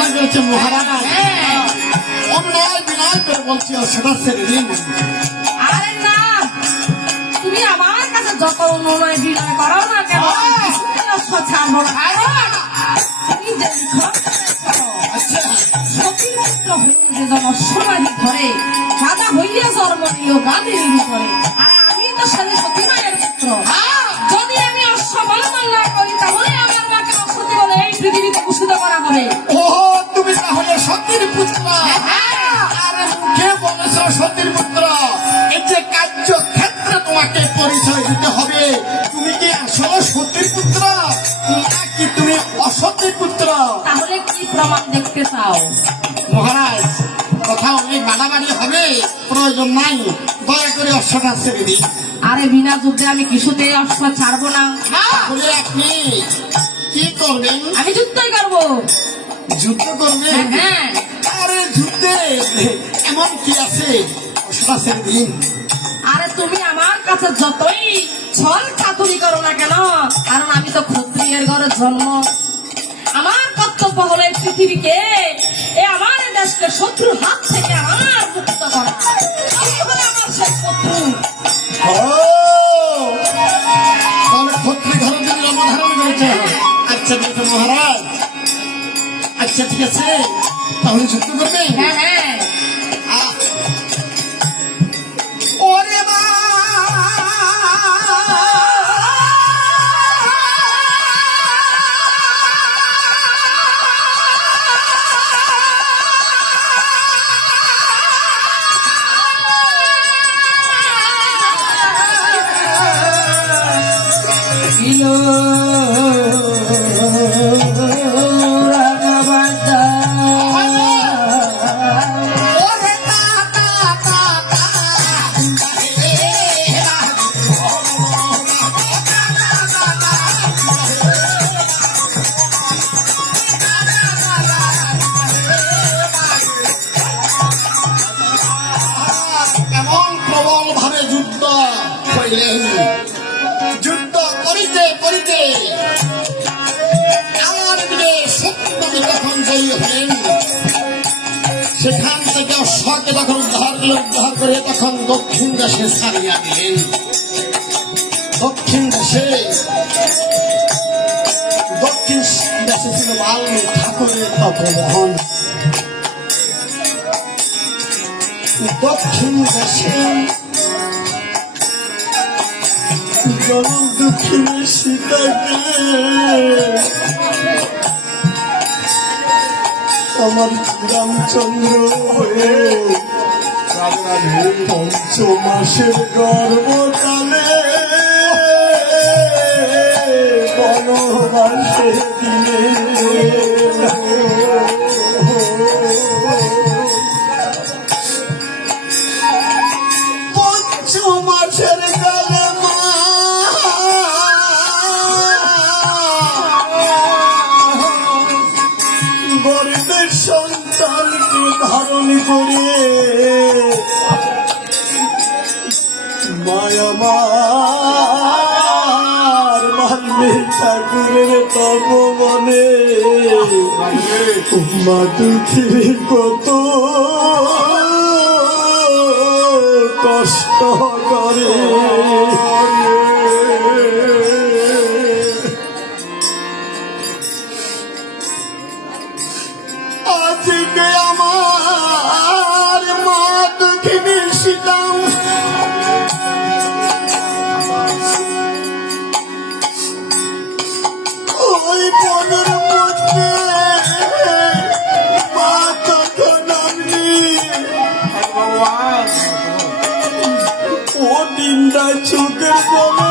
কান্না করেছে মহারাজ। অন্যায় বিনয় করে বলছি সেটা ছেড়ে দিন। আরে না, তুমি আমার কাছে যত অনুনয় বিনয় করো না কেন, ছাড়বো না। তুমি যে সতীর পুত্র হইল যে জন অশ্বমারী ঘরে, রাজা হইয়া জন্ম নিল গাদির উপরে। আর আমি তো সাথে সতী মায়ের পুত্র। যদি আমি অশ্ব বলবান না করি, তাহলে আমার মাকে অসতী বলে এই পৃথিবীতে ভূষিত করা হবে। ও তুমি তাহলে সতীর পুত্র? আরে মুখে বলেছ সতীর পুত্র, এই যে কার্যক্ষেত্রে তোমাকে পরিচয় দিতে হবে। তুমি কি আসলে সতীর পুত্র নাকি তুমি অসতীর পুত্র? তাহলে কি প্রমাণ দেখতে চাও? মহারাজ, কথা অনেক বাড়াবাড়ি হবে, প্রয়োজন নাই। দয়া করে অশ্বটা ছেড়ে দিন। আরে বিনা যুদ্ধে আমি কিছুতেই অশ্ব ছাড়বো না। তাহলে আপনি কি করবেন? আমি যুদ্ধই করবো। যুদ্ধ করবেন? হ্যাঁ। আরে যুদ্ধে এমন কি আছে? অশ্বটা ছেড়ে দিন। আরে তুমি আমার কাছে যতই ছল চাতুরি করো না কেন, কারণ আমি তো ক্ষত্রিয়ের ঘরে জন্ম। আমার কর্তব্য হলো এই পৃথিবীকে, আমার দেশকে শত্রুর হাত থেকে আমার মুক্ত করা। আমি হলো আমার সেই শত্রু। তাহলে ক্ষত্রিয় ঘরের জন্য জন্মধারণ করেছে। আচ্ছা ঠিক আছে মহারাজ, আচ্ছা ঠিক আছে, তাহলে যুদ্ধ করবে? হ্যাঁ হ্যাঁ। ওরে যুদ্ধ করিতে করিতে আমার দিকে সত্যি যখন জয়ী হলেন, সেখান থেকে অশ্বকে যখন উদ্ধার করে তখন দক্ষিণ দেশে ছাড়িয়া দিলেন। দক্ষিণ দেশে ছিল বাল্মীকি ঠাকুরের তপবন। দক্ষিণ দেশে জনম দক্ষিণে সীতাকে আমার রামচন্দ্র হয়ে পঞ্চমাসের গর্ভকালে বনবাসে দিলে পঞ্চমাসের গালে গরিবের সন্তানকে ধারণ করে মায়ামার বাল্মীকি ঠাকুরের তপবনে মা দুঃখীর কত কষ্ট করে। আজকে আমার মা দুঃখিনী সীতা ওই বনের মধ্যে মা তখন আমি ও দিনটা চোখের জলে